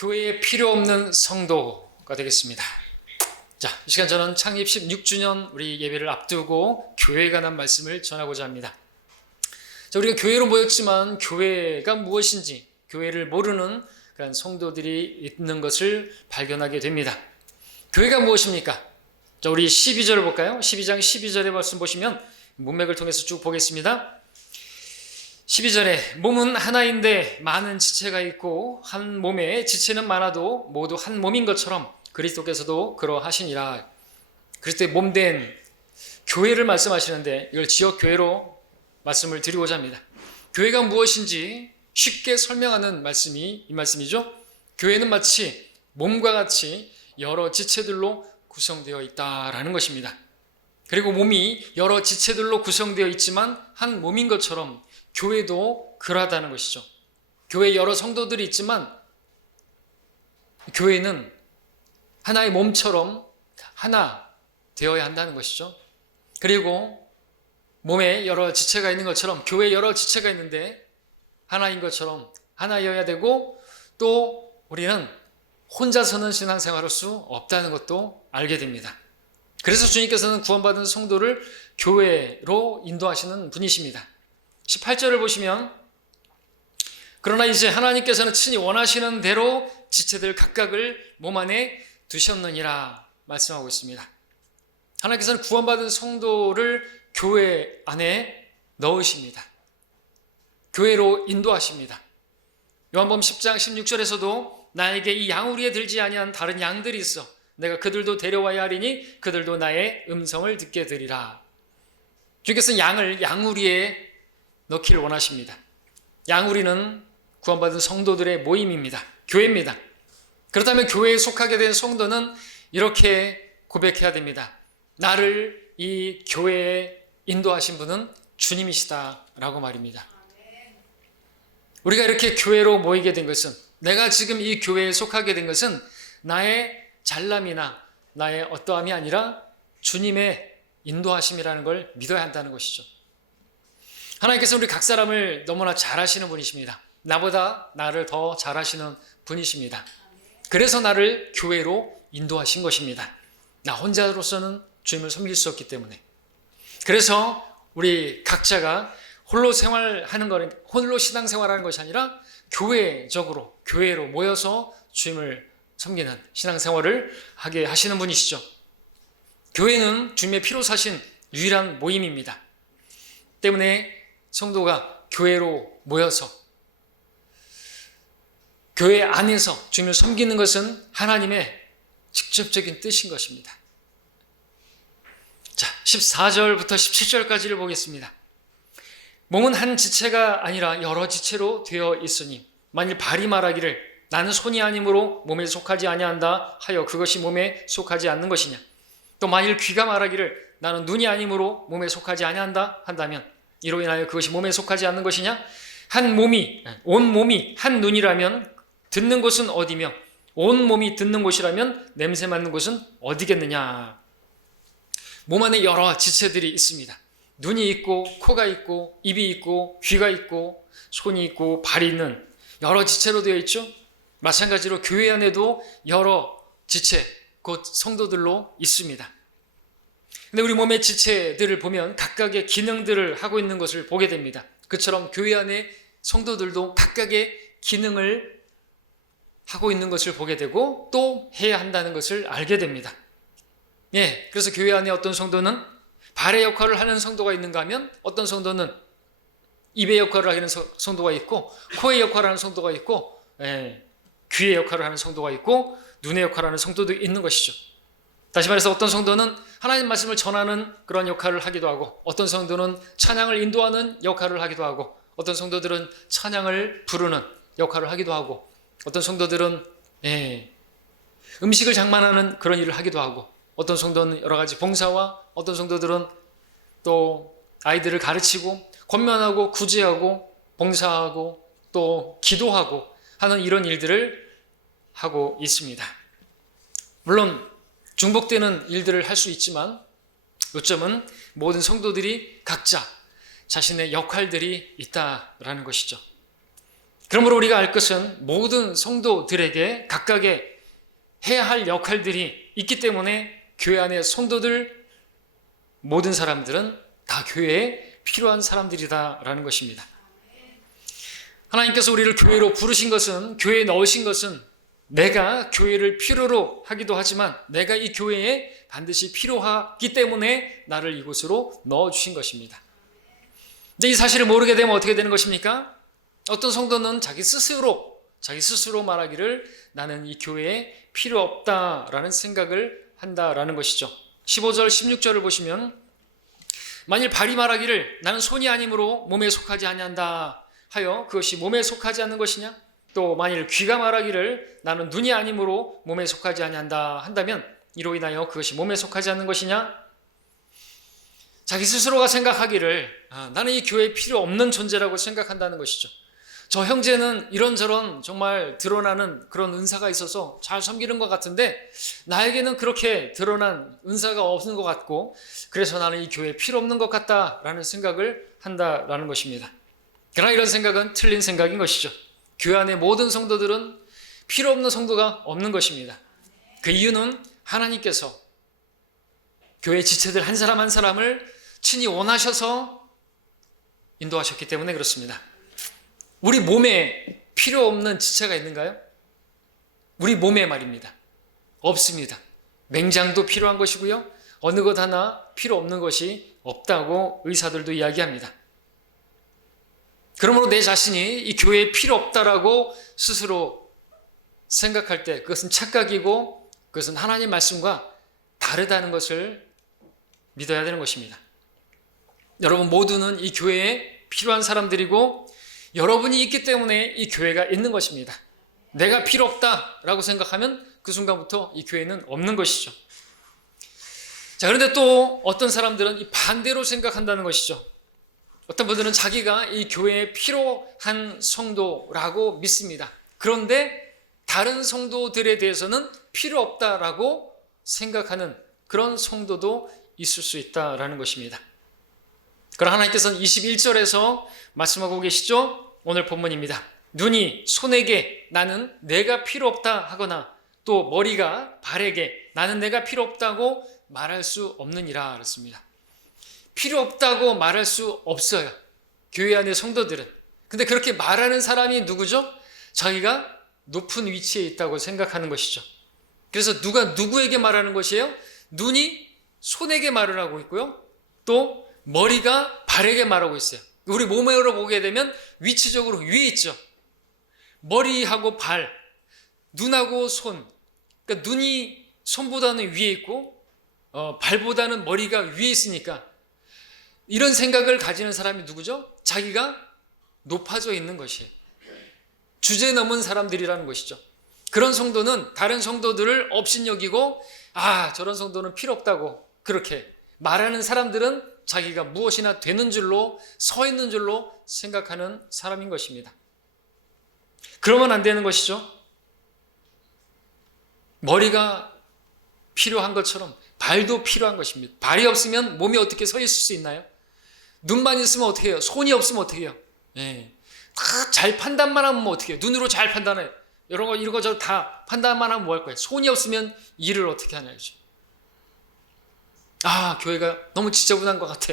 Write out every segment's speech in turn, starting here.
교회에 필요 없는 성도가 되겠습니다. 자, 이 시간 저는 창립 16주년 우리 예배를 앞두고 교회에 관한 말씀을 전하고자 합니다. 자, 우리가 교회로 모였지만 교회가 무엇인지 교회를 모르는 그런 성도들이 있는 것을 발견하게 됩니다. 교회가 무엇입니까? 자, 우리 12절을 볼까요? 12장 12절의 말씀 보시면 문맥을 통해서 쭉 보겠습니다. 12절에 몸은 하나인데 많은 지체가 있고 한 몸에 지체는 많아도 모두 한 몸인 것처럼 그리스도께서도 그러하시니라. 그리스도의 몸된 교회를 말씀하시는데 이걸 지역교회로 말씀을 드리고자 합니다. 교회가 무엇인지 쉽게 설명하는 말씀이 이 말씀이죠. 교회는 마치 몸과 같이 여러 지체들로 구성되어 있다라는 것입니다. 그리고 몸이 여러 지체들로 구성되어 있지만 한 몸인 것처럼 교회도 그러하다는 것이죠. 교회에 여러 성도들이 있지만 교회는 하나의 몸처럼 하나 되어야 한다는 것이죠. 그리고 몸에 여러 지체가 있는 것처럼 교회에 여러 지체가 있는데 하나인 것처럼 하나여야 되고, 또 우리는 혼자서는 신앙생활할 수 없다는 것도 알게 됩니다. 그래서 주님께서는 구원받은 성도를 교회로 인도하시는 분이십니다. 18절을 보시면 그러나 이제 하나님께서는 친히 원하시는 대로 지체들 각각을 몸 안에 두셨느니라 말씀하고 있습니다. 하나님께서는 구원받은 성도를 교회 안에 넣으십니다. 교회로 인도하십니다. 요한복음 10장 16절에서도 나에게 이 양우리에 들지 아니한 다른 양들이 있어 내가 그들도 데려와야 하리니 그들도 나의 음성을 듣게 되리라. 주님께서는 양을 양우리에 넣기를 원하십니다. 양우리는 구원받은 성도들의 모임입니다. 교회입니다. 그렇다면 교회에 속하게 된 성도는 이렇게 고백해야 됩니다. 나를 이 교회에 인도하신 분은 주님이시다라고 말입니다. 우리가 이렇게 교회로 모이게 된 것은, 내가 지금 이 교회에 속하게 된 것은 나의 잘남이나 나의 어떠함이 아니라 주님의 인도하심이라는 걸 믿어야 한다는 것이죠. 하나님께서 우리 각 사람을 너무나 잘 아시는 분이십니다. 나보다 나를 더 잘 아시는 분이십니다. 그래서 나를 교회로 인도하신 것입니다. 나 혼자로서는 주님을 섬길 수 없기 때문에. 그래서 우리 각자가 홀로 생활하는 거는, 홀로 신앙생활하는 것이 아니라 교회적으로, 교회로 모여서 주님을 섬기는 신앙생활을 하게 하시는 분이시죠. 교회는 주님의 피로 사신 유일한 모임입니다. 때문에 성도가 교회로 모여서 교회 안에서 주님을 섬기는 것은 하나님의 직접적인 뜻인 것입니다. 자, 14절부터 17절까지를 보겠습니다. 몸은 한 지체가 아니라 여러 지체로 되어 있으니 만일 발이 말하기를 나는 손이 아니므로 몸에 속하지 아니한다 하여 그것이 몸에 속하지 않는 것이냐, 또 만일 귀가 말하기를 나는 눈이 아니므로 몸에 속하지 아니한다 한다면 이로 인하여 그것이 몸에 속하지 않는 것이냐, 한 몸이, 온 몸이 한 눈이라면 듣는 곳은 어디며 온 몸이 듣는 곳이라면 냄새 맡는 곳은 어디겠느냐. 몸 안에 여러 지체들이 있습니다. 눈이 있고 코가 있고 입이 있고 귀가 있고 손이 있고 발이 있는 여러 지체로 되어 있죠. 마찬가지로 교회 안에도 여러 지체, 곧 성도들로 있습니다. 근데 우리 몸의 지체들을 보면 각각의 기능들을 하고 있는 것을 보게 됩니다. 그처럼 교회 안에 성도들도 각각의 기능을 하고 있는 것을 보게 되고 또 해야 한다는 것을 알게 됩니다. 예, 그래서 교회 안에 어떤 성도는 발의 역할을 하는 성도가 있는가 하면 어떤 성도는 입의 역할을 하는 성도가 있고 코의 역할을 하는 성도가 있고 귀의 역할을 하는 성도가 있고 눈의 역할을 하는 성도도 있는 것이죠. 다시 말해서 어떤 성도는 하나님 말씀을 전하는 그런 역할을 하기도 하고, 어떤 성도는 찬양을 인도하는 역할을 하기도 하고, 어떤 성도들은 찬양을 부르는 역할을 하기도 하고, 어떤 성도들은 음식을 장만하는 그런 일을 하기도 하고, 어떤 성도는 여러 가지 봉사와, 어떤 성도들은 또 아이들을 가르치고 권면하고 구제하고 봉사하고 또 기도하고 하는 이런 일들을 하고 있습니다. 물론 중복되는 일들을 할 수 있지만 요점은 모든 성도들이 각자 자신의 역할들이 있다라는 것이죠. 그러므로 우리가 알 것은 모든 성도들에게 각각의 해야 할 역할들이 있기 때문에 교회 안의 성도들 모든 사람들은 다 교회에 필요한 사람들이다라는 것입니다. 하나님께서 우리를 교회로 부르신 것은, 교회에 넣으신 것은 내가 교회를 필요로 하기도 하지만 내가 이 교회에 반드시 필요하기 때문에 나를 이곳으로 넣어주신 것입니다. 근데 이 사실을 모르게 되면 어떻게 되는 것입니까? 어떤 성도는 자기 스스로 말하기를 나는 이 교회에 필요 없다라는 생각을 한다라는 것이죠. 15절 16절을 보시면 만일 발이 말하기를 나는 손이 아니므로 몸에 속하지 아니한다 하여 그것이 몸에 속하지 않는 것이냐? 또 만일 귀가 말하기를 나는 눈이 아니므로 몸에 속하지 아니한다 한다면 이로 인하여 그것이 몸에 속하지 않는 것이냐? 자기 스스로가 생각하기를 나는 이 교회에 필요 없는 존재라고 생각한다는 것이죠. 저 형제는 이런저런 정말 드러나는 그런 은사가 있어서 잘 섬기는 것 같은데 나에게는 그렇게 드러난 은사가 없는 것 같고 그래서 나는 이 교회에 필요 없는 것 같다라는 생각을 한다라는 것입니다. 그러나 이런 생각은 틀린 생각인 것이죠. 교회 안의 모든 성도들은 필요 없는 성도가 없는 것입니다. 그 이유는 하나님께서 교회 지체들 한 사람 한 사람을 친히 원하셔서 인도하셨기 때문에 그렇습니다. 우리 몸에 필요 없는 지체가 있는가요? 우리 몸에 말입니다. 없습니다. 맹장도 필요한 것이고요. 어느 것 하나 필요 없는 것이 없다고 의사들도 이야기합니다. 그러므로 내 자신이 이 교회에 필요 없다라고 스스로 생각할 때 그것은 착각이고 그것은 하나님 말씀과 다르다는 것을 믿어야 되는 것입니다. 여러분 모두는 이 교회에 필요한 사람들이고 여러분이 있기 때문에 이 교회가 있는 것입니다. 내가 필요 없다라고 생각하면 그 순간부터 이 교회는 없는 것이죠. 자, 그런데 또 어떤 사람들은 이 반대로 생각한다는 것이죠. 어떤 분들은 자기가 이 교회에 필요한 성도라고 믿습니다. 그런데 다른 성도들에 대해서는 필요 없다라고 생각하는 그런 성도도 있을 수 있다라는 것입니다. 그러나 하나님께서는 21절에서 말씀하고 계시죠. 오늘 본문입니다. 눈이 손에게 나는 내가 필요 없다 하거나 또 머리가 발에게 나는 내가 필요 없다고 말할 수 없느니라 그랬습니다. 필요 없다고 말할 수 없어요. 교회 안의 성도들은. 근데 그렇게 말하는 사람이 누구죠? 자기가 높은 위치에 있다고 생각하는 것이죠. 그래서 누가 누구에게 말하는 것이에요? 눈이 손에게 말을 하고 있고요. 또 머리가 발에게 말하고 있어요. 우리 몸으로 보게 되면 위치적으로 위에 있죠. 머리하고 발, 눈하고 손. 그러니까 눈이 손보다는 위에 있고 발보다는 머리가 위에 있으니까 이런 생각을 가지는 사람이 누구죠? 자기가 높아져 있는 것이에요. 주제 넘은 사람들이라는 것이죠. 그런 성도는 다른 성도들을 업신여기고 저런 성도는 필요 없다고 그렇게 말하는 사람들은 자기가 무엇이나 되는 줄로 서 있는 줄로 생각하는 사람인 것입니다. 그러면 안 되는 것이죠. 머리가 필요한 것처럼 발도 필요한 것입니다. 발이 없으면 몸이 어떻게 서 있을 수 있나요? 눈만 있으면 어떻게 해요? 손이 없으면 어떻게 해요? 다 잘 판단만 하면 어떻게 해요? 눈으로 잘 판단해요. 이런 거 저 다 판단만 하면 뭐 할 거예요? 손이 없으면 일을 어떻게 하냐죠. 교회가 너무 지저분한 것 같아.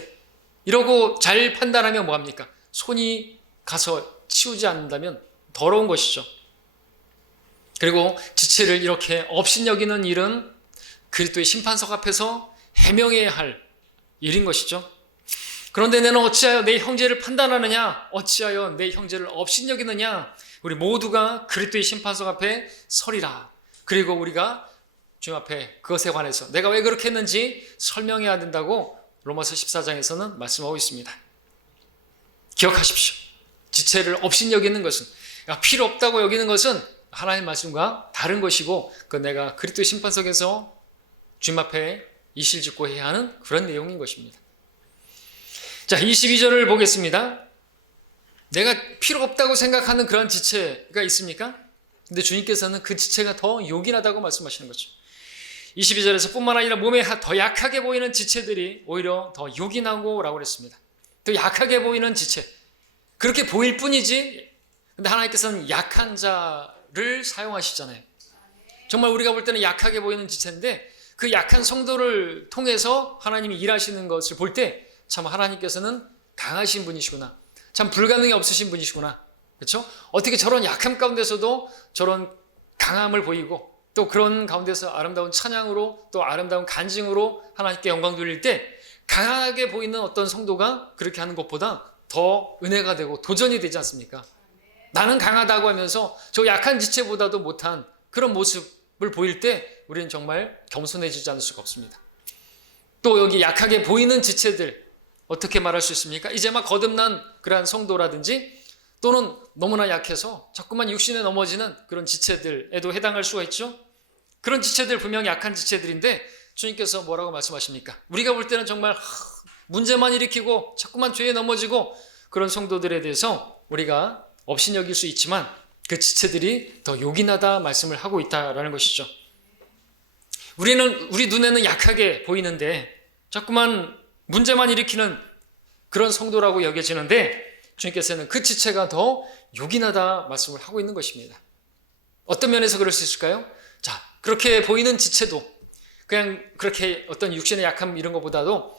이러고 잘 판단하면 뭐합니까? 손이 가서 치우지 않는다면 더러운 것이죠. 그리고 지체를 이렇게 업신여기는 일은 그리스도의 심판석 앞에서 해명해야 할 일인 것이죠. 그런데 너는 어찌하여 내 형제를 판단하느냐? 어찌하여 내 형제를 업신여기느냐? 우리 모두가 그리스도의 심판석 앞에 서리라. 그리고 우리가 주님 앞에 그것에 관해서 내가 왜 그렇게 했는지 설명해야 된다고 로마서 14장에서는 말씀하고 있습니다. 기억하십시오. 지체를 업신여기는 것은, 필요 없다고 여기는 것은 하나님의 말씀과 다른 것이고 그건 내가 그리스도의 심판석에서 주님 앞에 이실직고 해야 하는 그런 내용인 것입니다. 자, 22절을 보겠습니다. 내가 필요 없다고 생각하는 그런 지체가 있습니까? 근데 주님께서는 그 지체가 더 요긴하다고 말씀하시는 거죠. 22절에서 뿐만 아니라 몸에 더 약하게 보이는 지체들이 오히려 더 요긴하고 라고 그랬습니다. 더 약하게 보이는 지체. 그렇게 보일 뿐이지 근데 하나님께서는 약한 자를 사용하시잖아요. 정말 우리가 볼 때는 약하게 보이는 지체인데 그 약한 성도를 통해서 하나님이 일하시는 것을 볼 때 참 하나님께서는 강하신 분이시구나. 참 불가능이 없으신 분이시구나. 그렇죠? 어떻게 저런 약함 가운데서도 저런 강함을 보이고 또 그런 가운데서 아름다운 찬양으로 또 아름다운 간증으로 하나님께 영광 돌릴 때 강하게 보이는 어떤 성도가 그렇게 하는 것보다 더 은혜가 되고 도전이 되지 않습니까? 나는 강하다고 하면서 저 약한 지체보다도 못한 그런 모습을 보일 때 우리는 정말 겸손해지지 않을 수가 없습니다. 또 여기 약하게 보이는 지체들 어떻게 말할 수 있습니까? 이제 막 거듭난 그러한 성도라든지 또는 너무나 약해서 자꾸만 육신에 넘어지는 그런 지체들에도 해당할 수가 있죠. 그런 지체들 분명히 약한 지체들인데 주님께서 뭐라고 말씀하십니까? 우리가 볼 때는 정말 문제만 일으키고 자꾸만 죄에 넘어지고 그런 성도들에 대해서 우리가 업신여길 수 있지만 그 지체들이 더 요긴하다 말씀을 하고 있다라는 것이죠. 우리 눈에는 약하게 보이는데 자꾸만 문제만 일으키는 그런 성도라고 여겨지는데 주님께서는 그 지체가 더 요긴하다 말씀을 하고 있는 것입니다. 어떤 면에서 그럴 수 있을까요? 자, 그렇게 보이는 지체도 그냥 그렇게 어떤 육신의 약함 이런 것보다도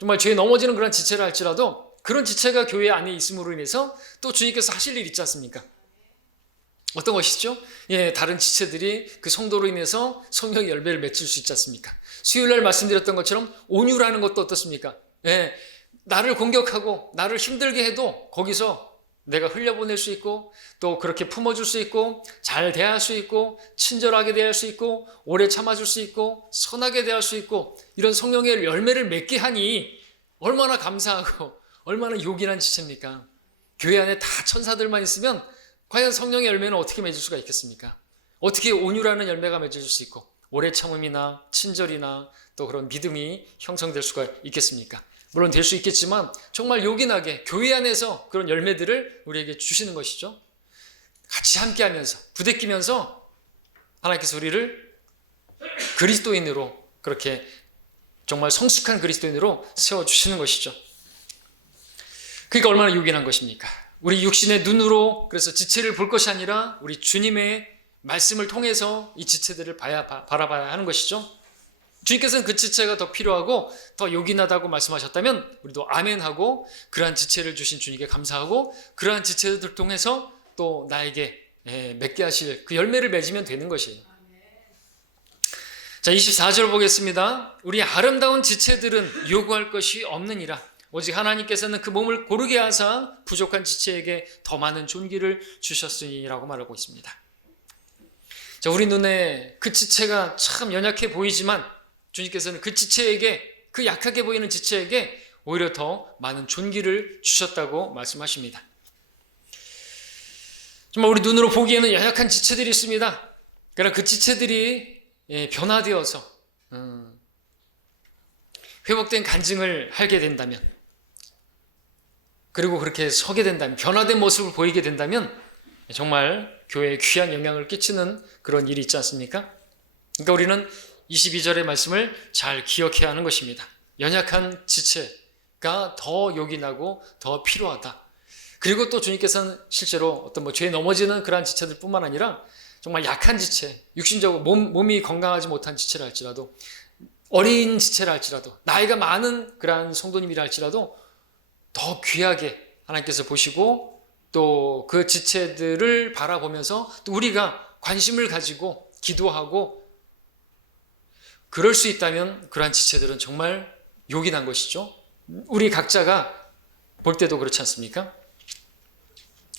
정말 죄에 넘어지는 그런 지체를 할지라도 그런 지체가 교회 안에 있음으로 인해서 또 주님께서 하실 일 있지 않습니까? 어떤 것이죠? 예, 다른 지체들이 그 성도로 인해서 성령의 열매를 맺을 수 있지 않습니까? 수요일날 말씀드렸던 것처럼 온유라는 것도 어떻습니까? 예, 나를 공격하고 나를 힘들게 해도 거기서 내가 흘려보낼 수 있고 또 그렇게 품어줄 수 있고 잘 대할 수 있고 친절하게 대할 수 있고 오래 참아줄 수 있고 선하게 대할 수 있고 이런 성령의 열매를 맺게 하니 얼마나 감사하고 얼마나 요긴한 지체입니까? 교회 안에 다 천사들만 있으면 과연 성령의 열매는 어떻게 맺을 수가 있겠습니까? 어떻게 온유라는 열매가 맺어질 수 있고 오래 참음이나 친절이나 또 그런 믿음이 형성될 수가 있겠습니까? 물론 될 수 있겠지만 정말 요긴하게 교회 안에서 그런 열매들을 우리에게 주시는 것이죠. 같이 함께하면서 부대끼면서 하나님께서 우리를 그리스도인으로 그렇게 정말 성숙한 그리스도인으로 세워주시는 것이죠. 그러니까 얼마나 요긴한 것입니까? 우리 육신의 눈으로 그래서 지체를 볼 것이 아니라 우리 주님의 말씀을 통해서 이 지체들을 바라봐야 하는 것이죠. 주님께서는 그 지체가 더 필요하고 더 요긴하다고 말씀하셨다면 우리도 아멘하고 그러한 지체를 주신 주님께 감사하고 그러한 지체들 통해서 또 나에게 맺게 하실 그 열매를 맺으면 되는 것이에요. 자, 24절 보겠습니다. 우리 아름다운 지체들은 요구할 것이 없느니라. 오직 하나님께서는 그 몸을 고르게 하사 부족한 지체에게 더 많은 존귀를 주셨으니라고 말하고 있습니다. 자, 우리 눈에 그 지체가 참 연약해 보이지만 주님께서는 그 지체에게, 그 약하게 보이는 지체에게 오히려 더 많은 존귀를 주셨다고 말씀하십니다. 정말 우리 눈으로 보기에는 연약한 지체들이 있습니다. 그러나 그 지체들이 변화되어서 회복된 간증을 하게 된다면, 그리고 그렇게 서게 된다면, 변화된 모습을 보이게 된다면 정말 교회에 귀한 영향을 끼치는 그런 일이 있지 않습니까? 그러니까 우리는 22절의 말씀을 잘 기억해야 하는 것입니다. 연약한 지체가 더 요긴하고 더 필요하다. 그리고 또 주님께서는 실제로 어떤 죄에 넘어지는 그러한 지체들 뿐만 아니라 정말 약한 지체, 육신적으로 몸이 건강하지 못한 지체라 할지라도, 어린 지체라 할지라도, 나이가 많은 그러한 성도님이라 할지라도 더 귀하게 하나님께서 보시고 또 그 지체들을 바라보면서 또 우리가 관심을 가지고 기도하고 그럴 수 있다면 그러한 지체들은 정말 요긴한 것이죠. 우리 각자가 볼 때도 그렇지 않습니까?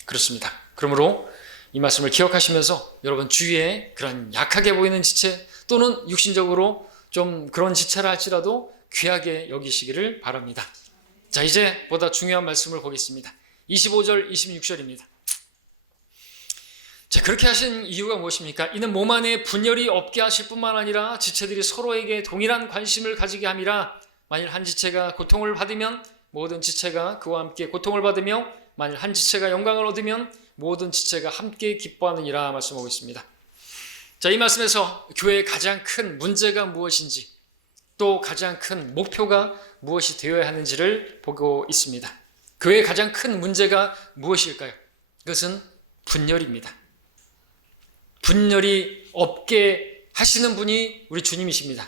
그렇습니다. 그러므로 이 말씀을 기억하시면서 여러분 주위에 그런 약하게 보이는 지체 또는 육신적으로 좀 그런 지체라 할지라도 귀하게 여기시기를 바랍니다. 자, 이제 보다 중요한 말씀을 보겠습니다. 25절, 26절입니다. 자, 그렇게 하신 이유가 무엇입니까? 이는 몸 안에 분열이 없게 하실 뿐만 아니라 지체들이 서로에게 동일한 관심을 가지게 함이라. 만일 한 지체가 고통을 받으면 모든 지체가 그와 함께 고통을 받으며 만일 한 지체가 영광을 얻으면 모든 지체가 함께 기뻐하느니라 말씀하고 있습니다. 자, 이 말씀에서 교회의 가장 큰 문제가 무엇인지 또 가장 큰 목표가 무엇이 되어야 하는지를 보고 있습니다. 교회의 가장 큰 문제가 무엇일까요? 그것은 분열입니다. 분열이 없게 하시는 분이 우리 주님이십니다.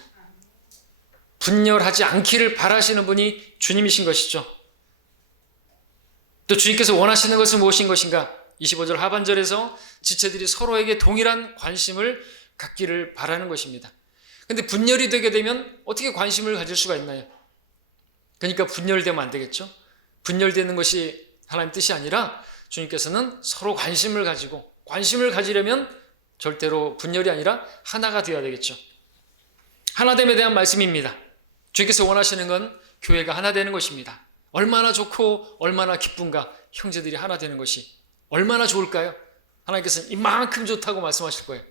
분열하지 않기를 바라시는 분이 주님이신 것이죠. 또 주님께서 원하시는 것은 무엇인 것인가? 25절 하반절에서 지체들이 서로에게 동일한 관심을 갖기를 바라는 것입니다. 근데 분열이 되게 되면 어떻게 관심을 가질 수가 있나요? 그러니까 분열되면 안 되겠죠? 분열되는 것이 하나님 뜻이 아니라 주님께서는 서로 관심을 가지고, 관심을 가지려면 절대로 분열이 아니라 하나가 되어야 되겠죠. 하나됨에 대한 말씀입니다. 주님께서 원하시는 건 교회가 하나 되는 것입니다. 얼마나 좋고 얼마나 기쁜가, 형제들이 하나 되는 것이 얼마나 좋을까요? 하나님께서는 이만큼 좋다고 말씀하실 거예요.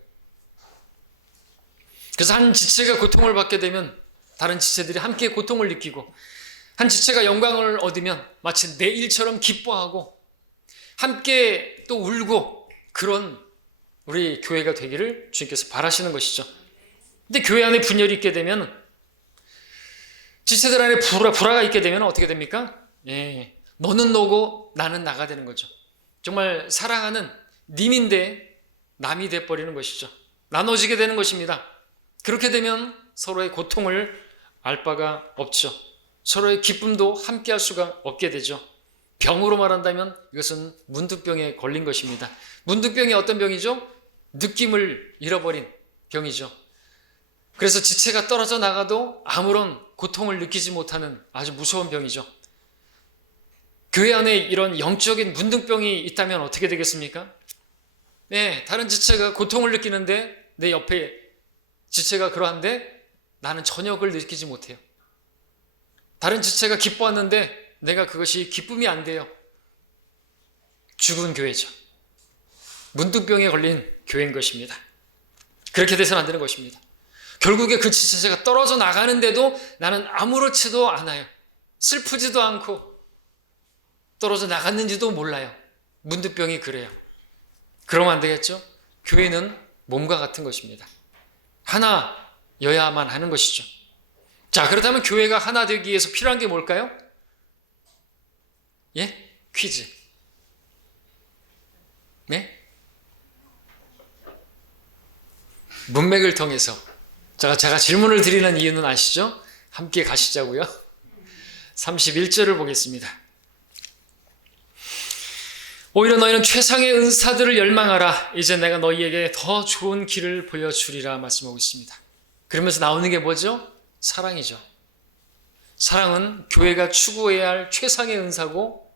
그래서 한 지체가 고통을 받게 되면 다른 지체들이 함께 고통을 느끼고, 한 지체가 영광을 얻으면 마치 내 일처럼 기뻐하고 함께 또 울고, 그런 우리 교회가 되기를 주님께서 바라시는 것이죠. 근데 교회 안에 분열이 있게 되면, 지체들 안에 불화가 있게 되면 어떻게 됩니까? 너는 너고 나는 나가 되는 거죠. 정말 사랑하는 님인데 남이 돼버리는 것이죠. 나눠지게 되는 것입니다. 그렇게 되면 서로의 고통을 알 바가 없죠. 서로의 기쁨도 함께 할 수가 없게 되죠. 병으로 말한다면 이것은 문득병에 걸린 것입니다. 문득병이 어떤 병이죠? 느낌을 잃어버린 병이죠. 그래서 지체가 떨어져 나가도 아무런 고통을 느끼지 못하는 아주 무서운 병이죠. 교회 안에 이런 영적인 문둥병이 있다면 어떻게 되겠습니까? 다른 지체가 고통을 느끼는데 내 옆에 지체가 그러한데 나는 전혀 그걸 느끼지 못해요. 다른 지체가 기뻐하는데 내가 그것이 기쁨이 안 돼요. 죽은 교회죠. 문둥병에 걸린 교회인 것입니다. 그렇게 돼서는 안 되는 것입니다. 결국에 그 지체가 떨어져 나가는데도 나는 아무렇지도 않아요. 슬프지도 않고 떨어져 나갔는지도 몰라요. 문둥병이 그래요. 그러면 안 되겠죠? 교회는 몸과 같은 것입니다. 하나여야만 하는 것이죠. 자, 그렇다면 교회가 하나 되기 위해서 필요한 게 뭘까요? 퀴즈. 문맥을 통해서 제가 질문을 드리는 이유는 아시죠? 함께 가시자고요. 31절을 보겠습니다. 오히려 너희는 최상의 은사들을 열망하라. 이제 내가 너희에게 더 좋은 길을 보여주리라 말씀하고 있습니다. 그러면서 나오는 게 뭐죠? 사랑이죠. 사랑은 교회가 추구해야 할 최상의 은사고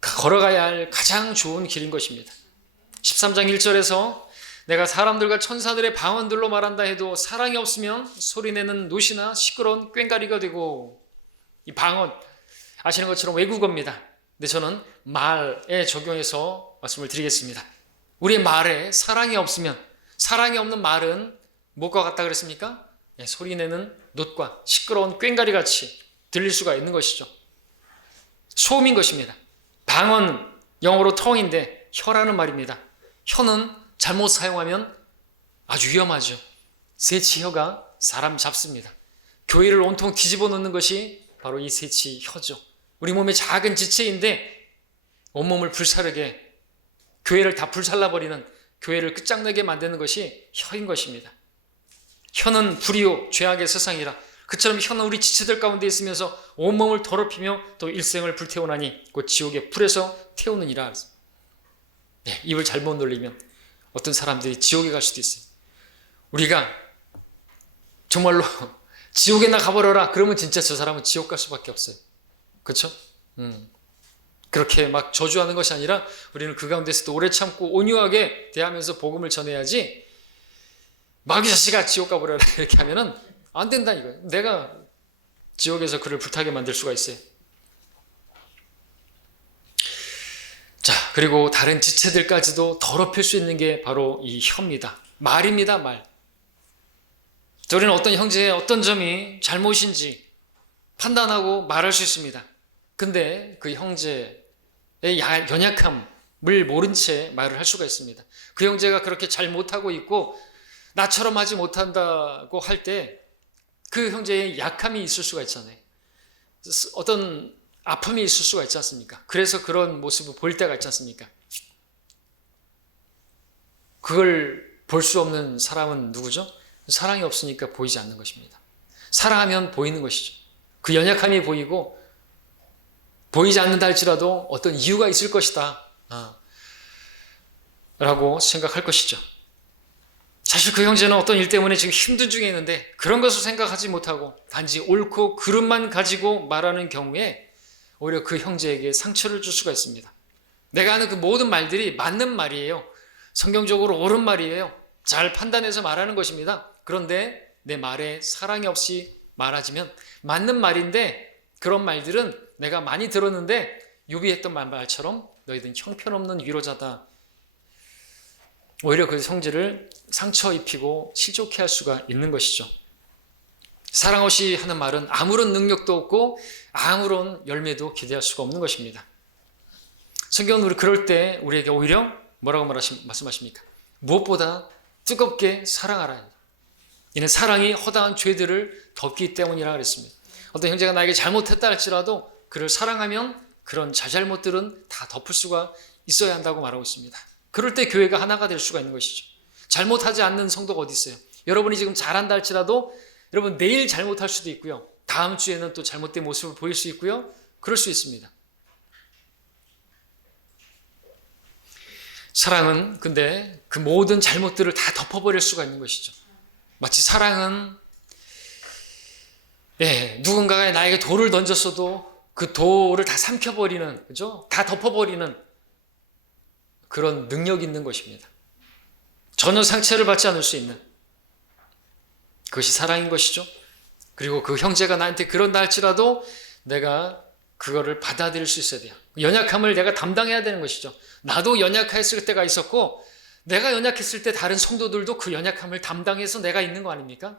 걸어가야 할 가장 좋은 길인 것입니다. 13장 1절에서 내가 사람들과 천사들의 방언들로 말한다 해도 사랑이 없으면 소리내는 노시나 시끄러운 꽹과리가 되고, 이 방언 아시는 것처럼 외국어입니다. 근데 저는 말에 적용해서 말씀을 드리겠습니다. 우리의 말에 사랑이 없으면, 사랑이 없는 말은 무엇과 같다 그랬습니까? 소리내는 놋과 시끄러운 꽹과리 같이 들릴 수가 있는 것이죠. 소음인 것입니다. 방언 영어로 tongue인데 혀라는 말입니다. 혀는 잘못 사용하면 아주 위험하죠. 세치 혀가 사람 잡습니다. 교회를 온통 뒤집어 놓는 것이 바로 이 세치 혀죠. 우리 몸의 작은 지체인데 온몸을 불사르게, 교회를 다 불살라버리는, 교회를 끝장나게 만드는 것이 혀인 것입니다. 혀는 불이요 죄악의 세상이라. 그처럼 혀는 우리 지체들 가운데 있으면서 온몸을 더럽히며 또 일생을 불태우나니 곧 지옥의 불에서 태우느니라. 입을 잘못 놀리면 어떤 사람들이 지옥에 갈 수도 있어요. 우리가 정말로 지옥에 나 가버려라 그러면 진짜 저 사람은 지옥 갈 수밖에 없어요. 그렇죠? 그렇게 막 저주하는 것이 아니라 우리는 그 가운데서도 오래 참고 온유하게 대하면서 복음을 전해야지, 막 이 자식아 지옥 가버려라 이렇게 하면은 안 된다니까요. 내가 지옥에서 그를 불타게 만들 수가 있어요. 자, 그리고 다른 지체들까지도 더럽힐 수 있는 게 바로 이 혀입니다. 말입니다. 말. 우리는 어떤 형제의 어떤 점이 잘못인지 판단하고 말할 수 있습니다. 근데 그 형제의 연약함을 모른 채 말을 할 수가 있습니다. 그 형제가 그렇게 잘못하고 있고 나처럼 하지 못한다고 할 때 그 형제의 약함이 있을 수가 있잖아요. 어떤 아픔이 있을 수가 있지 않습니까? 그래서 그런 모습을 보일 때가 있지 않습니까? 그걸 볼 수 없는 사람은 누구죠? 사랑이 없으니까 보이지 않는 것입니다. 사랑하면 보이는 것이죠. 그 연약함이 보이고 보이지 않는다 할지라도 어떤 이유가 있을 것이다 라고 생각할 것이죠. 사실 그 형제는 어떤 일 때문에 지금 힘든 중에 있는데 그런 것을 생각하지 못하고 단지 옳고 그름만 가지고 말하는 경우에 오히려 그 형제에게 상처를 줄 수가 있습니다. 내가 하는 그 모든 말들이 맞는 말이에요. 성경적으로 옳은 말이에요. 잘 판단해서 말하는 것입니다. 그런데 내 말에 사랑이 없이 말하지면 맞는 말인데 그런 말들은 내가 많이 들었는데 유비했던 말처럼 너희들은 형편없는 위로자다. 오히려 그 형제를 상처 입히고 실족해 할 수가 있는 것이죠. 사랑 없이 하는 말은 아무런 능력도 없고 아무런 열매도 기대할 수가 없는 것입니다. 성경은 우리 그럴 때 우리에게 오히려 뭐라고 말씀하십니까? 무엇보다 뜨겁게 사랑하라. 이는 사랑이 허다한 죄들을 덮기 때문이라 그랬습니다. 어떤 형제가 나에게 잘못했다 할지라도 그를 사랑하면 그런 자잘못들은 다 덮을 수가 있어야 한다고 말하고 있습니다. 그럴 때 교회가 하나가 될 수가 있는 것이죠. 잘못하지 않는 성도가 어디 있어요? 여러분이 지금 잘한다 할지라도 여러분 내일 잘못할 수도 있고요. 다음 주에는 또 잘못된 모습을 보일 수 있고요. 그럴 수 있습니다. 사랑은 근데 그 모든 잘못들을 다 덮어버릴 수가 있는 것이죠. 마치 사랑은 누군가가 나에게 돌을 던졌어도 그 돌을 다 삼켜버리는, 그죠? 다 덮어버리는 그런 능력이 있는 것입니다. 전혀 상처를 받지 않을 수 있는 그것이 사랑인 것이죠. 그리고 그 형제가 나한테 그런다 할지라도 내가 그거를 받아들일 수 있어야 돼요. 연약함을 내가 담당해야 되는 것이죠. 나도 연약했을 때가 있었고 내가 연약했을 때 다른 성도들도 그 연약함을 담당해서 내가 있는 거 아닙니까?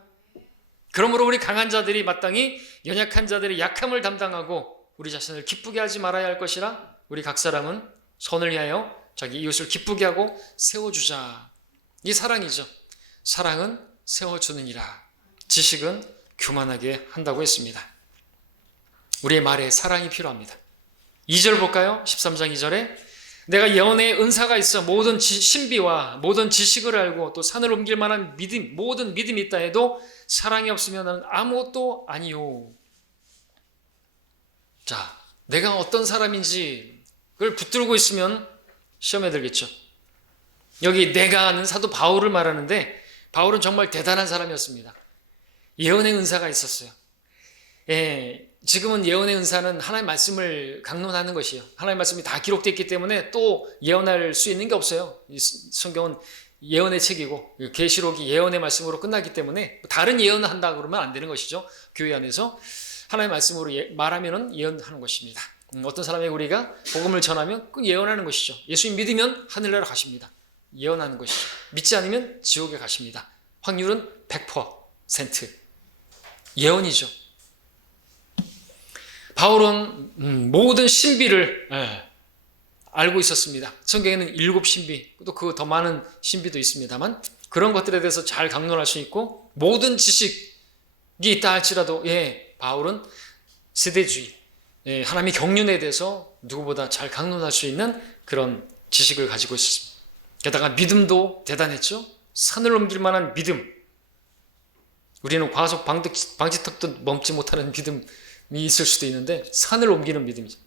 그러므로 우리 강한 자들이 마땅히 연약한 자들의 약함을 담당하고 우리 자신을 기쁘게 하지 말아야 할 것이라 우리 각 사람은 선을 위하여 자기 이웃을 기쁘게 하고 세워주자. 이 사랑이죠. 사랑은 세워주느니라. 지식은 교만하게 한다고 했습니다. 우리의 말에 사랑이 필요합니다. 2절 볼까요? 13장 2절에 내가 예언의 은사가 있어 모든 신비와 모든 지식을 알고 또 산을 옮길 만한 믿음, 모든 믿음이 있다 해도 사랑이 없으면 나는 아무것도 아니요. 자, 내가 어떤 사람인지 그걸 붙들고 있으면 시험에 들겠죠. 여기 내가 아는 사도 바울을 말하는데 바울은 정말 대단한 사람이었습니다. 예언의 은사가 있었어요. 지금은 예언의 은사는 하나님의 말씀을 강론하는 것이에요. 하나님의 말씀이 다 기록되어 있기 때문에 또 예언할 수 있는 게 없어요. 성경은 예언의 책이고 계시록이 예언의 말씀으로 끝나기 때문에 다른 예언을 한다 그러면 안 되는 것이죠. 교회 안에서 하나님의 말씀으로 말하면 예언하는 것입니다. 어떤 사람에게 우리가 복음을 전하면 그 예언하는 것이죠. 예수님 믿으면 하늘나라 가십니다. 예언하는 것이죠. 믿지 않으면 지옥에 가십니다. 확률은 100% 예언이죠. 바울은 모든 신비를 알고 있었습니다. 성경에는 7신비, 또 그 더 많은 신비도 있습니다만 그런 것들에 대해서 잘 강론할 수 있고 모든 지식이 있다 할지라도 바울은 세대주의, 하나님의 경륜에 대해서 누구보다 잘 강론할 수 있는 그런 지식을 가지고 있었습니다. 게다가 믿음도 대단했죠. 산을 옮길 만한 믿음. 우리는 과속 방지턱도 넘지 못하는 믿음이 있을 수도 있는데 산을 옮기는 믿음이죠.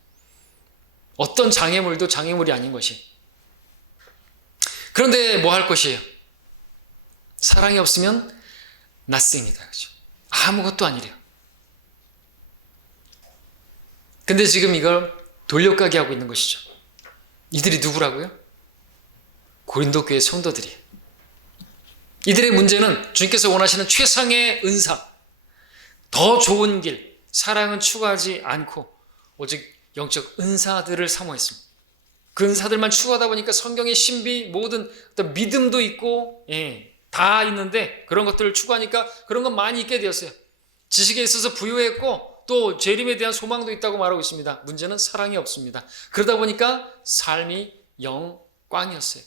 어떤 장애물도 장애물이 아닌 것이. 그런데 뭐 할 것이에요? 사랑이 없으면 nothing이다. 그죠? 아무것도 아니래요. 근데 지금 이걸 돌려가게 하고 있는 것이죠. 이들이 누구라고요? 고린도 교회 성도들이에요. 이들의 문제는 주님께서 원하시는 최상의 은사, 더 좋은 길, 사랑은 추구하지 않고 오직 영적 은사들을 사모했습니다. 그 은사들만 추구하다 보니까 성경의 신비, 모든 어떤 믿음도 있고 다 있는데 그런 것들을 추구하니까 그런 건 많이 있게 되었어요. 지식에 있어서 부유했고 또 재림에 대한 소망도 있다고 말하고 있습니다. 문제는 사랑이 없습니다. 그러다 보니까 삶이 영 꽝이었어요.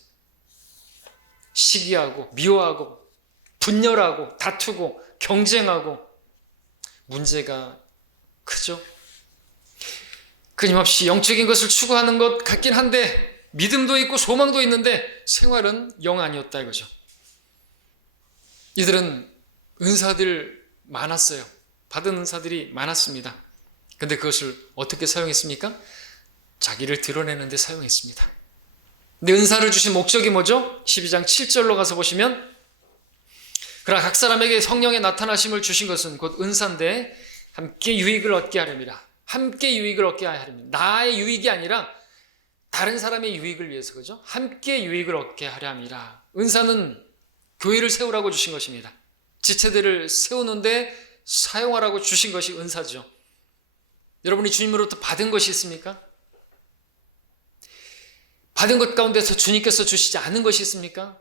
시기하고 미워하고 분열하고 다투고 경쟁하고 문제가 크죠. 끊임없이 영적인 것을 추구하는 것 같긴 한데 믿음도 있고 소망도 있는데 생활은 영 아니었다 이거죠. 이들은 은사들 많았어요. 받은 은사들이 많았습니다. 근데 그것을 어떻게 사용했습니까? 자기를 드러내는 데 사용했습니다. 근데 은사를 주신 목적이 뭐죠? 12장 7절로 가서 보시면, 그러나 각 사람에게 성령의 나타나심을 주신 것은 곧 은사인데 함께 유익을 얻게 하렵니다. 함께 유익을 얻게 하렵니다. 나의 유익이 아니라 다른 사람의 유익을 위해서, 그죠? 함께 유익을 얻게 하려 함이라. 은사는 교회를 세우라고 주신 것입니다. 지체들을 세우는데 사용하라고 주신 것이 은사죠. 여러분이 주님으로부터 받은 것이 있습니까? 받은 것 가운데서 주님께서 주시지 않은 것이 있습니까?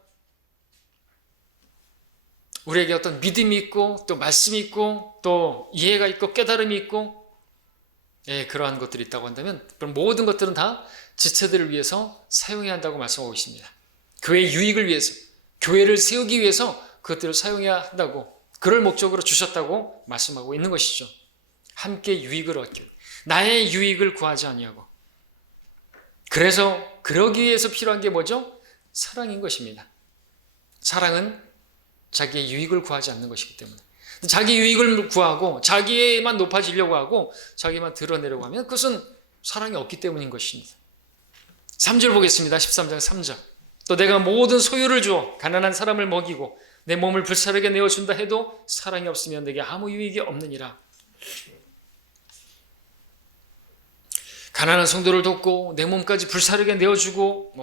우리에게 어떤 믿음이 있고 또 말씀이 있고 또 이해가 있고 깨달음이 있고, 그러한 것들이 있다고 한다면 그럼 모든 것들은 다 지체들을 위해서 사용해야 한다고 말씀하고 있습니다. 교회의 유익을 위해서, 교회를 세우기 위해서 그것들을 사용해야 한다고, 그럴 목적으로 주셨다고 말씀하고 있는 것이죠. 함께 유익을 얻기, 나의 유익을 구하지 아니하고. 그래서 그러기 위해서 필요한 게 뭐죠? 사랑인 것입니다. 사랑은 자기의 유익을 구하지 않는 것이기 때문에, 자기 유익을 구하고 자기만 높아지려고 하고 자기만 드러내려고 하면 그것은 사랑이 없기 때문인 것입니다. 3절 보겠습니다. 13장 3절. 또 내가 모든 소유를 주어 가난한 사람을 먹이고 내 몸을 불사르게 내어준다 해도 사랑이 없으면 내게 아무 유익이 없느니라. 가난한 성도를 돕고 내 몸까지 불사르게 내어주고,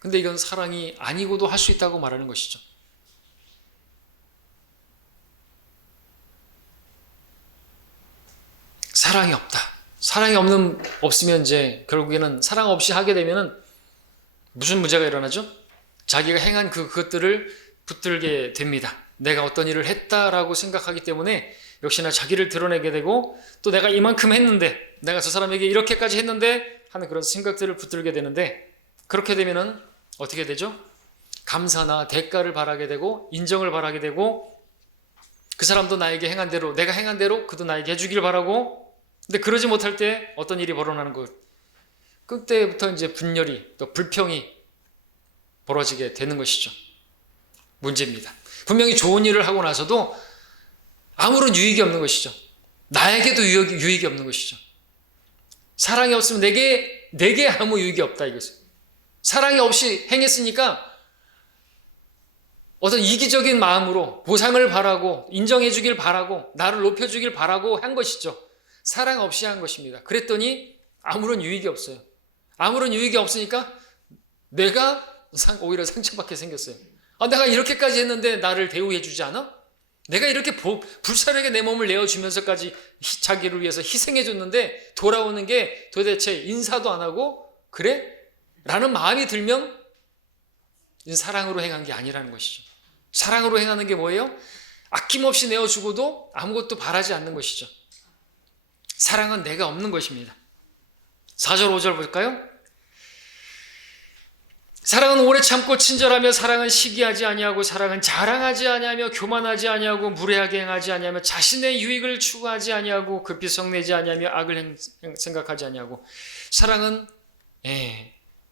근데 이건 사랑이 아니고도 할 수 있다고 말하는 것이죠. 사랑이 없다. 사랑이 없으면 이제 결국에는 사랑 없이 하게 되면은 무슨 문제가 일어나죠? 자기가 행한 그것들을 붙들게 됩니다. 내가 어떤 일을 했다라고 생각하기 때문에 역시나 자기를 드러내게 되고, 또 내가 이만큼 했는데, 내가 저 사람에게 이렇게까지 했는데 하는 그런 생각들을 붙들게 되는데, 그렇게 되면은 어떻게 되죠? 감사나 대가를 바라게 되고 인정을 바라게 되고, 그 사람도 나에게 행한 대로, 내가 행한 대로 그도 나에게 해주길 바라고. 근데 그러지 못할 때 어떤 일이 벌어나는 것, 그때부터 이제 분열이 또 불평이 벌어지게 되는 것이죠. 문제입니다. 분명히 좋은 일을 하고 나서도 아무런 유익이 없는 것이죠. 나에게도 유익이 없는 것이죠. 사랑이 없으면 내게 아무 유익이 없다 이것은. 사랑이 없이 행했으니까 어떤 이기적인 마음으로 보상을 바라고 인정해 주길 바라고 나를 높여 주길 바라고 한 것이죠. 사랑 없이 한 것입니다. 그랬더니 아무런 유익이 없어요. 아무런 유익이 없으니까 내가 오히려 상처받게 생겼어요. 내가 이렇게까지 했는데 나를 대우해 주지 않아? 내가 이렇게 불사르게 내 몸을 내어주면서까지 자기를 위해서 희생해 줬는데 돌아오는 게 도대체 인사도 안 하고 그래? 라는 마음이 들면 사랑으로 행한 게 아니라는 것이죠. 사랑으로 행하는 게 뭐예요? 아낌없이 내어주고도 아무것도 바라지 않는 것이죠. 사랑은 내가 없는 것입니다. 4절 5절 볼까요? 사랑은 오래 참고 친절하며, 사랑은 시기하지 아니하고, 사랑은 자랑하지 아니하며, 교만하지 아니하고, 무례하게 행하지 아니하며, 자신의 유익을 추구하지 아니하고, 급히 성내지 아니하며, 악을 생각하지 아니하고. 사랑은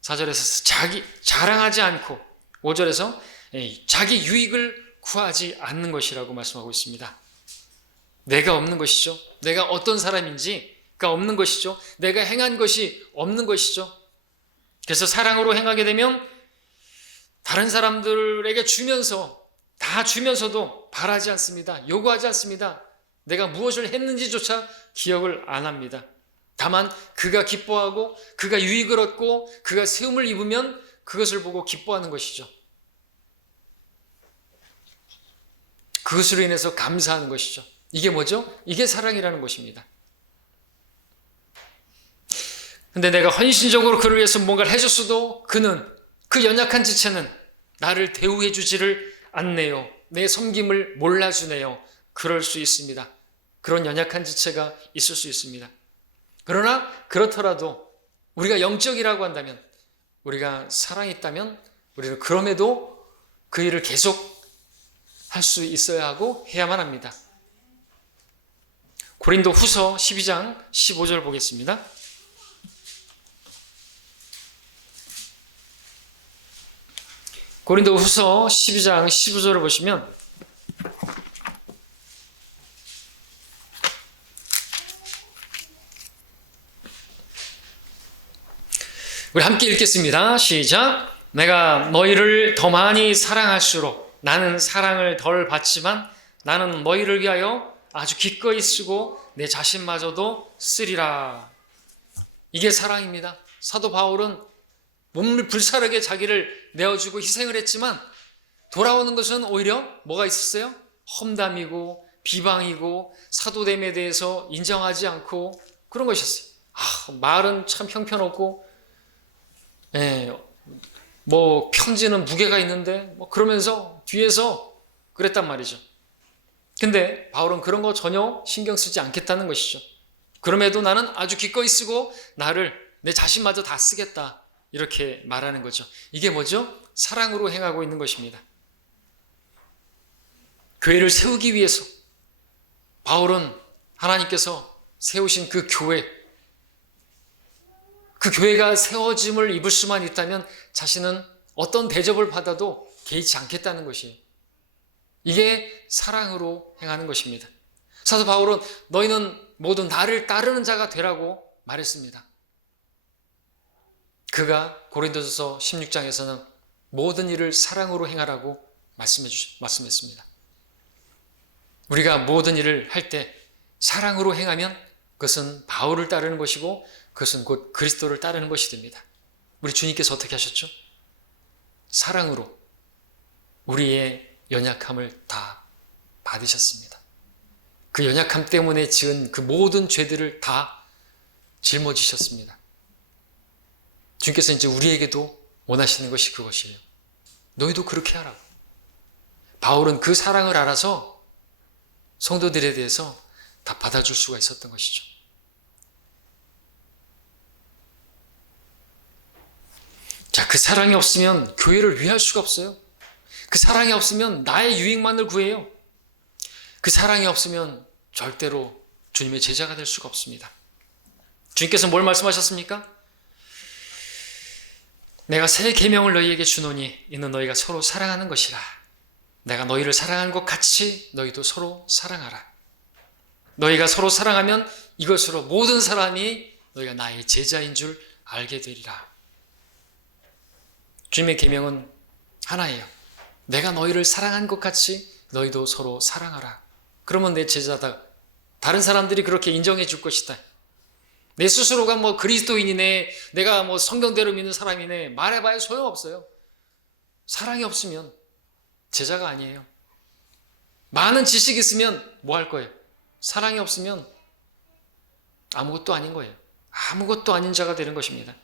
4절에서 자랑하지 않고, 5절에서 자기 유익을 구하지 않는 것이라고 말씀하고 있습니다. 내가 없는 것이죠. 내가 어떤 사람인지가 없는 것이죠. 내가 행한 것이 없는 것이죠. 그래서 사랑으로 행하게 되면 다른 사람들에게 다 주면서도 바라지 않습니다. 요구하지 않습니다. 내가 무엇을 했는지조차 기억을 안 합니다. 다만 그가 기뻐하고 그가 유익을 얻고 그가 세움을 입으면 그것을 보고 기뻐하는 것이죠. 그것으로 인해서 감사하는 것이죠. 이게 뭐죠? 이게 사랑이라는 것입니다. 근데 내가 헌신적으로 그를 위해서 뭔가를 해줬어도 그 연약한 지체는 나를 대우해 주지를 않네요. 내 섬김을 몰라주네요. 그럴 수 있습니다. 그런 연약한 지체가 있을 수 있습니다. 그러나 그렇더라도 우리가 영적이라고 한다면, 우리가 사랑이 있다면 우리는 그럼에도 그 일을 계속 할 수 있어야 하고 해야만 합니다. 고린도 후서 12장 15절 보겠습니다. 고린도후서 12장 15절을 보시면 우리 함께 읽겠습니다. 시작. 내가 너희를 더 많이 사랑할수록 나는 사랑을 덜 받지만 나는 너희를 위하여 아주 기꺼이 쓰고 내 자신마저도 쓰리라. 이게 사랑입니다. 사도 바울은 몸을 불사르게 자기를 내어주고 희생을 했지만 돌아오는 것은 오히려 뭐가 있었어요? 험담이고 비방이고 사도됨에 대해서 인정하지 않고 그런 것이었어요. 말은 참 형편없고 뭐 편지는 무게가 있는데 뭐 그러면서 뒤에서 그랬단 말이죠. 근데 바울은 그런 거 전혀 신경 쓰지 않겠다는 것이죠. 그럼에도 나는 아주 기꺼이 쓰고 나를 내 자신마저 다 쓰겠다 이렇게 말하는 거죠. 이게 뭐죠? 사랑으로 행하고 있는 것입니다. 교회를 세우기 위해서 바울은 하나님께서 세우신 그 교회가 세워짐을 입을 수만 있다면 자신은 어떤 대접을 받아도 개의치 않겠다는 것이에요. 이게 사랑으로 행하는 것입니다. 사도 바울은 너희는 모두 나를 따르는 자가 되라고 말했습니다. 그가 고린도전서 16장에서는 모든 일을 사랑으로 행하라고 말씀했습니다. 우리가 모든 일을 할 때 사랑으로 행하면 그것은 바울을 따르는 것이고 그것은 곧 그리스도를 따르는 것이 됩니다. 우리 주님께서 어떻게 하셨죠? 사랑으로 우리의 연약함을 다 받으셨습니다. 그 연약함 때문에 지은 그 모든 죄들을 다 짊어지셨습니다. 주님께서 이제 우리에게도 원하시는 것이 그것이에요. 너희도 그렇게 하라고. 바울은 그 사랑을 알아서 성도들에 대해서 다 받아줄 수가 있었던 것이죠. 자, 그 사랑이 없으면 교회를 위할 수가 없어요. 그 사랑이 없으면 나의 유익만을 구해요. 그 사랑이 없으면 절대로 주님의 제자가 될 수가 없습니다. 주님께서 뭘 말씀하셨습니까? 내가 새 계명을 너희에게 주노니 이는 너희가 서로 사랑하는 것이라. 내가 너희를 사랑한 것 같이 너희도 서로 사랑하라. 너희가 서로 사랑하면 이것으로 모든 사람이 너희가 나의 제자인 줄 알게 되리라. 주님의 계명은 하나예요. 내가 너희를 사랑한 것 같이 너희도 서로 사랑하라. 그러면 내 제자다. 다른 사람들이 그렇게 인정해 줄 것이다. 내 스스로가 뭐 그리스도인이네, 내가 뭐 성경대로 믿는 사람이네 말해봐야 소용없어요. 사랑이 없으면 제자가 아니에요. 많은 지식이 있으면 뭐 할 거예요? 사랑이 없으면 아무것도 아닌 거예요. 아무것도 아닌 자가 되는 것입니다.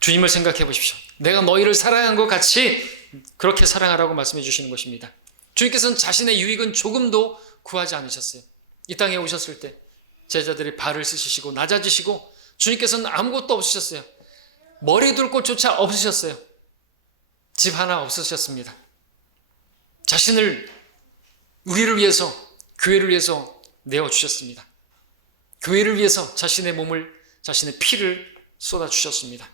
주님을 생각해 보십시오. 내가 너희를 사랑한 것 같이 그렇게 사랑하라고 말씀해 주시는 것입니다. 주님께서는 자신의 유익은 조금도 구하지 않으셨어요. 이 땅에 오셨을 때 제자들이 발을 씻으시고 낮아지시고 주님께서는 아무것도 없으셨어요. 머리 둘 곳조차 없으셨어요. 집 하나 없으셨습니다. 자신을 우리를 위해서, 교회를 위해서 내어주셨습니다. 교회를 위해서 자신의 몸을, 자신의 피를 쏟아주셨습니다.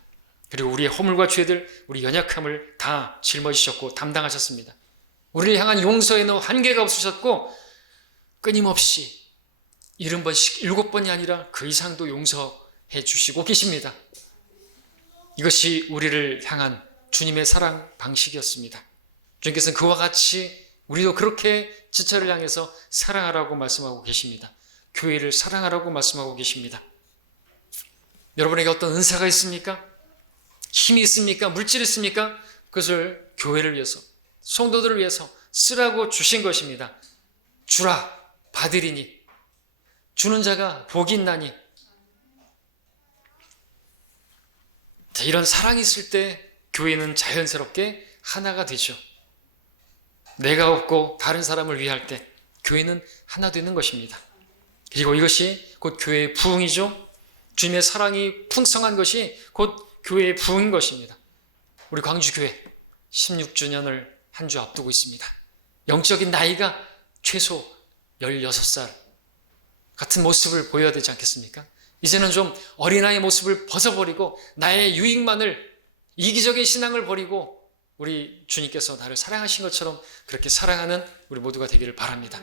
그리고 우리의 허물과 죄들, 우리 연약함을 다 짊어지셨고 담당하셨습니다. 우리를 향한 용서에는 한계가 없으셨고 끊임없이 70번씩 7번이 아니라 그 이상도 용서해 주시고 계십니다. 이것이 우리를 향한 주님의 사랑 방식이었습니다. 주님께서는 그와 같이 우리도 그렇게 지체를 향해서 사랑하라고 말씀하고 계십니다. 교회를 사랑하라고 말씀하고 계십니다. 여러분에게 어떤 은사가 있습니까? 힘이 있습니까? 물질이 있습니까? 그것을 교회를 위해서, 성도들을 위해서 쓰라고 주신 것입니다. 주라 받으리니 주는 자가 복이 있나니. 이런 사랑이 있을 때 교회는 자연스럽게 하나가 되죠. 내가 없고 다른 사람을 위할 때 교회는 하나 되는 것입니다. 그리고 이것이 곧 교회의 부흥이죠. 주님의 사랑이 풍성한 것이 곧 교회의 부흥인 것입니다. 우리 광주교회 16주년을 한 주 앞두고 있습니다. 영적인 나이가 최소 16살 같은 모습을 보여야 되지 않겠습니까? 이제는 좀 어린아이 모습을 벗어버리고 나의 유익만을, 이기적인 신앙을 버리고 우리 주님께서 나를 사랑하신 것처럼 그렇게 사랑하는 우리 모두가 되기를 바랍니다.